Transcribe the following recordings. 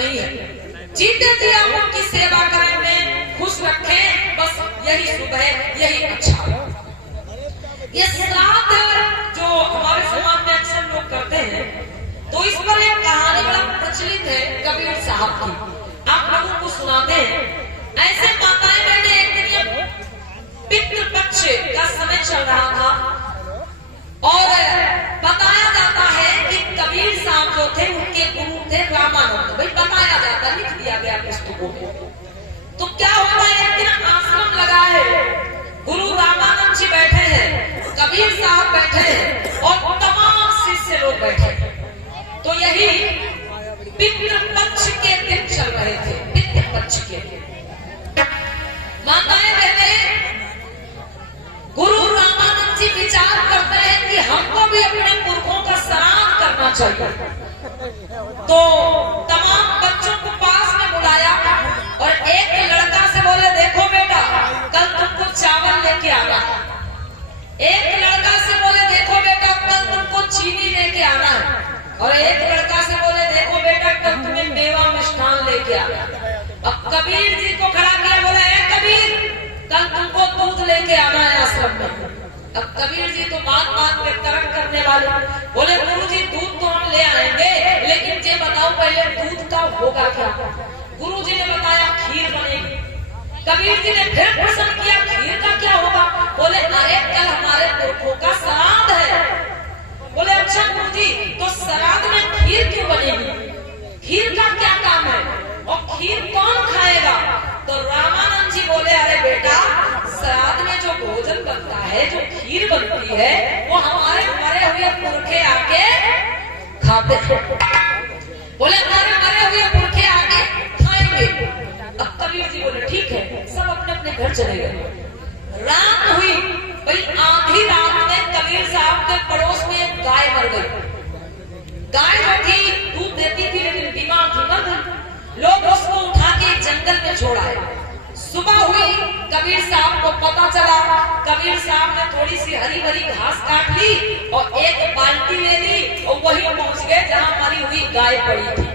नहीं है। जीते जी आप उनकी सेवा करें, उन्हें खुश रखें, बस यही शुभ है, यही अच्छा। ये श्राद्ध जो हमारे समाज में अक्सर लोग करते हैं, तो इस पर एक कहानी बड़ा प्रचलित है कबीर साहब की, आप लोगों को सुनाते हैं। ऐसे माताएं बहनें, एक दिन ये पितृपक्ष का समय चल रहा था और बताया जाता है कि कबीर साहब जो थे उनके गुरु थे रामानंद। भाई बताया जाता, लिख दिया गया पुस्तकों में। तो क्या होता है, एक दिन आश्रम लगा है, गुरु रामानंद जी बैठे हैं, कबीर साहब बैठे हैं और तमाम शिष्य लोग बैठे हैं। तो यही पितृपक्ष के दिन चल रहे थे, पितृपक्ष के दिन। माताएं बहनें, गुरु रामानंद जी विचार करते हैं कि हमको भी अपने पुरखों का श्राद्ध करना चाहिए। तो तमाम बच्चों को पास में बुलाया और एक लड़का से बोले, देखो बेटा कल तुमको चावल लेके आना है। एक लड़का से बोले, देखो बेटा कल तुमको चीनी लेके आना है। और एक लड़का से बोले, देखो बेटा कल तुम्हें मेवा मिष्ठान लेके आना है। अब कबीर जी को खड़ा किया, बोले कबीर कल तुमको दूध लेके आना है आश्रम में। अब कबीर जी तो बात बात में तर्क करने वाले, बोले गुरु जी दूध तो हम ले आएंगे, लेकिन ये बताओ पहले दूध का होगा क्या। गुरु जी ने बताया खीर बनेगी। कबीर जी ने फिर प्रश्न किया, खीर का क्या होगा। बोले अरे कल हमारे पुरखों का श्राद्ध है। बोले अच्छा गुरु जी, तो श्राद्ध में खीर क्यों बनेगी, खीर का क्या काम है और खीर कौन खाएगा। तो रामानंद जी बोले, अरे बेटा श्राद्ध में जो भोजन बनता है, जो खीर बनती है, वो हमारे मरे हुए पुरखे आके खाते हैं। बोले हमारे मरे हुए पुरखे आके खाएंगे। अब कबीर जी बोले ठीक है, सब अपने अपने घर चले गए। रात हुई, भाई आधी रात में कबीर साहब के पड़ोस में एक गाय मर गई। गाय जो थी दूध देती थी लेकिन बीमार थी, मर गई। लोग उसको उठा के जंगल में छोड़ आए। सुबह हुई, कबीर साहब को पता चला। कबीर साहब ने थोड़ी सी हरी भरी घास काट ली और एक बाल्टी ले ली और वहीं पहुंच गए जहां मरी हुई गाय पड़ी थी।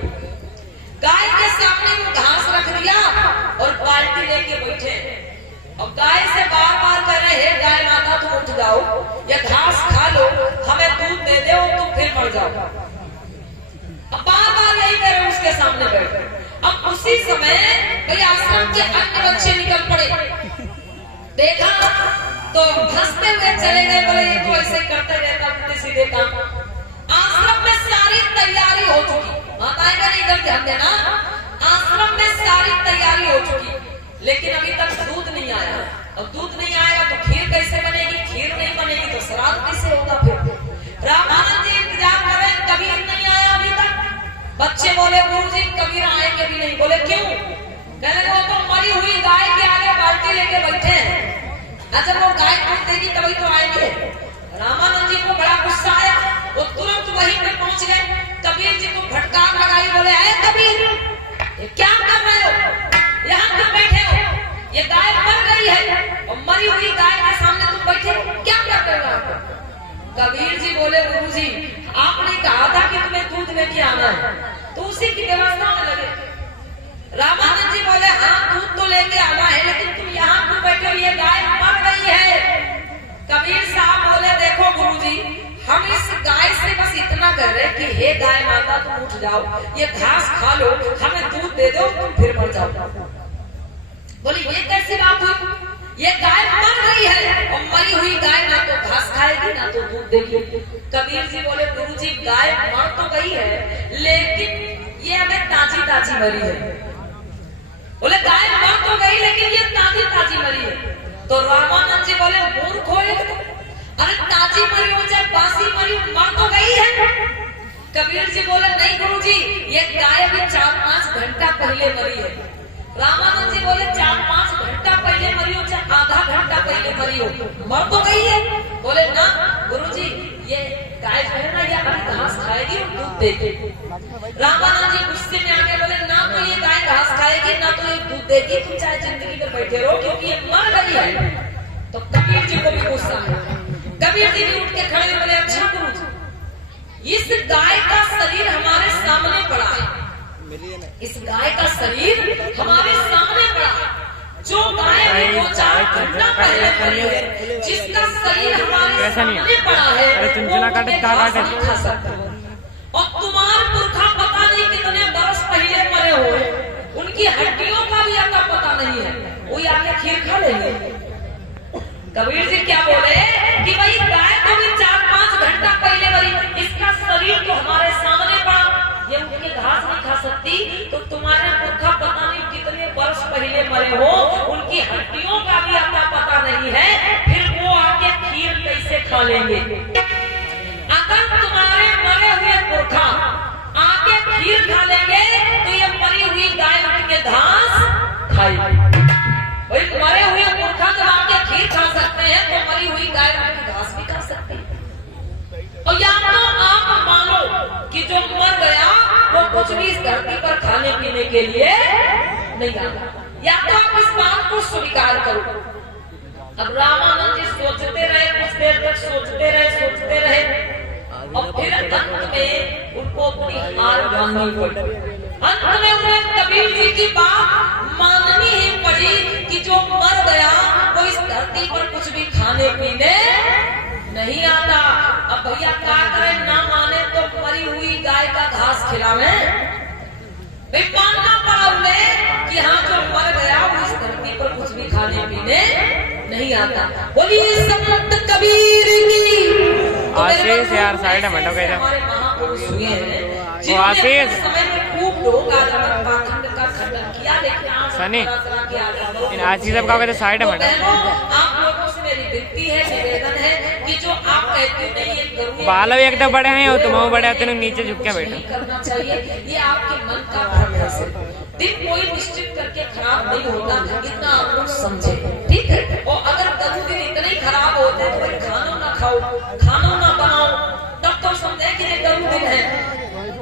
गाय के सामने वो घास रख दिया और बाल्टी लेके बैठे। और गाय से बार बार कह रहे हैं, गाय माता तुम उठ जाओ, ये घास खा लो, हमें दूध दे दो, तुम फिर मर जाओ। अब बार बार यही कह रहे, उसके सामने बैठे। अब उसी समय भाई आश्रम के अन्य बच्चे निकल पड़े, देखा तो हंसते हुए चले गए। बोले ये तो ऐसे करते रहता, उल्टे सीधे काम। आश्रम में सारी तैयारी हो चुकी, माताएं बहनें इधर ध्यान देना, आश्रम में सारी तैयारी हो चुकी, लेकिन अभी तक दूध नहीं आया। अब दूध नहीं आएगा तो खीर कैसे बनेगी, खीर नहीं बनेगी तो श्राद्ध कैसे होगा। फिर रामानंद जी इंतजार कर रहे, कबीर नहीं आया अभी तक। बच्चे बोले गुरु जी कबीर आएंगे भी नहीं। बोले क्यों, कहने वो तो मरी हुई गाय के आगे बाल्टी लेके बैठे हैं, अच्छा वो गाय दूध देगी तभी तो आएंगे। रामानंद जी को बड़ा गुस्सा आया, वो तुरंत वहीं पे पहुंच गए। कबीर जी को फटकार लगाई, बोले है कबीर ये क्या कर रहे हो, यहाँ क्यों बैठे हो, ये गाय मर गई है और मरी हुई गाय के सामने तुम बैठे क्या कर रहे हो। कबीर जी बोले गुरु जी आपने कहा था कि तुम्हें दूध लेके आना है, तो उसी की व्यवस्था में लगे। रामानंद जी बोले हाँ दूध तो लेके आना है, लेकिन तुम यहाँ क्यों बैठे हो, ये गाय मर गई है। कबीर साहब बोले देखो गुरु जी, हम इस गाय से बस इतना कह रहे कि हे गाय माता तुम उठ जाओ, ये घास खा लो, हमें दूध दे दो, तुम फिर मर जाओ। बोली ये कैसी बात हुई, ये गाय मर गई है और मरी हुई गाय ना तो घास खाएगी ना तो दूध देगी। कबीर जी बोले गुरु जी गाय मर तो गई है, लेकिन ये हमें ताजी ताजी मरी है। बोले गाय मर तो गई लेकिन ये ताजी ताजी मरी है। तो रामानंद जी बोले मूर्ख हो, अरे ताजी मरी हो चाहे बासी मरी मर तो गई है। कबीर जी बोले नहीं गुरु जी, ये गाय भी 4-5 घंटा पहले मरी है। रामानंद जी बोले 4-5 घंटा पहले मरी हो चाहे आधा घंटा पहले मरी हो, मर तो गई है। बोले ना गुरु जी, ये गाय जो है ना ये घास खाएगी और दूध देगी। रामानंद जी गुस्से में आके बोले ना तो ये गाय घास खाएगी ना तो ये दूध देगी, तुम चाहे जिंदगी में बैठे रहो क्योंकि ये मर गई है। तो कबीर जी को भी गुस्सा है। कबीर जी भी उठ के खड़े बोले अच्छा गुरु जी, इस गाय का शरीर हमारे सामने पड़ा है, इस गाय का शरीर हमारे सामने पड़ा, जो गाय अभी 2-4 घंटा पहले मरी है, जिसका शरीर हमारे सामने पड़ा है, वो घास नहीं खा सकता। और तुम्हारे पुरखा पता नहीं कितने बरस पहले मरे हुए, उनकी हड्डियों का भी अता पता नहीं है, वो आके खीर खा लेंगे। कबीर जी क्या बोले कि भाई गाय तो भी 4-5 घंटा पहले मरी, इसका शरीर तो हमारे सामने पड़ा, ये उनकी घास नहीं खा सकती, तो तुम्हारे पुरखा पता नहीं कितने वर्ष पहले मरे हो, उनकी हड्डियों का भी अता पता नहीं है, फिर वो आके खीर कैसे खा लेंगे? अगर तुम्हारे मरे हुए पुरखा आके खीर खा लेंगे तो ये मरी हुई गाय उनके घास खाएगी। भाई मरे हुए पुरखा जब आके खीर खा सकते हैं तो मरी हुई गाय उनकी घास भी खा सकती है। और या तो आप मानो कि जो मर गया वो कुछ भी इस धरती पर खाने पीने के लिए नहीं आता, या तो आप इस बात को स्वीकार करो। अब रामानंद जी सोचते रहे, कुछ देर तक सोचते रहे और फिर अंत में उनको अपनी हार माननी पड़ी। अंत में उन्हें कबीर जी की बात माननी ही पड़ी कि जो मर गया वो इस धरती पर कुछ भी खाने पीने नहीं आता। अब भैया क्या करें, ना माने तो मरी हुई गाय का घास खिलावे, मानना पड़ा उन्हें कि हाँ जो मर गया वो इस धरती पर कुछ भी खाने पीने नहीं आता। बोलिए संत कबीर की। आशीष यार साइड में बैठो, हमारे महापुरुष हुए हैं वो आशीष समय में खूब लोग पाखंड का खंडन किया, लेकिन सनी इन आशीष सब का साइड में बैठो। आप लोगों से मेरी विनती है, निवेदन है कि जो आप कहते हैं ये बाल भी एकदम बड़े हैं और तुम बड़े आते नीचे झुक के बैठो। करना चाहिए, ये आपके मन का भ्रम है। दिन कोई निश्चित करके खराब नहीं होता, इतना आप लोग समझे, ठीक है? और अगर 10 दिन इतने ही खराब होते तो भाई खाना ना खाओ, खाना ना बनाओ, तब तो समझे कि ये 10 दिन है।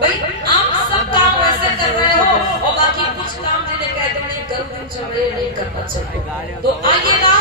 भाई आप सब काम वैसे कर रहे हो और बाकी कुछ काम जिन्हें कहते नहीं, 10 दिन चल रहे नहीं करना चाहिए। तो आइएगा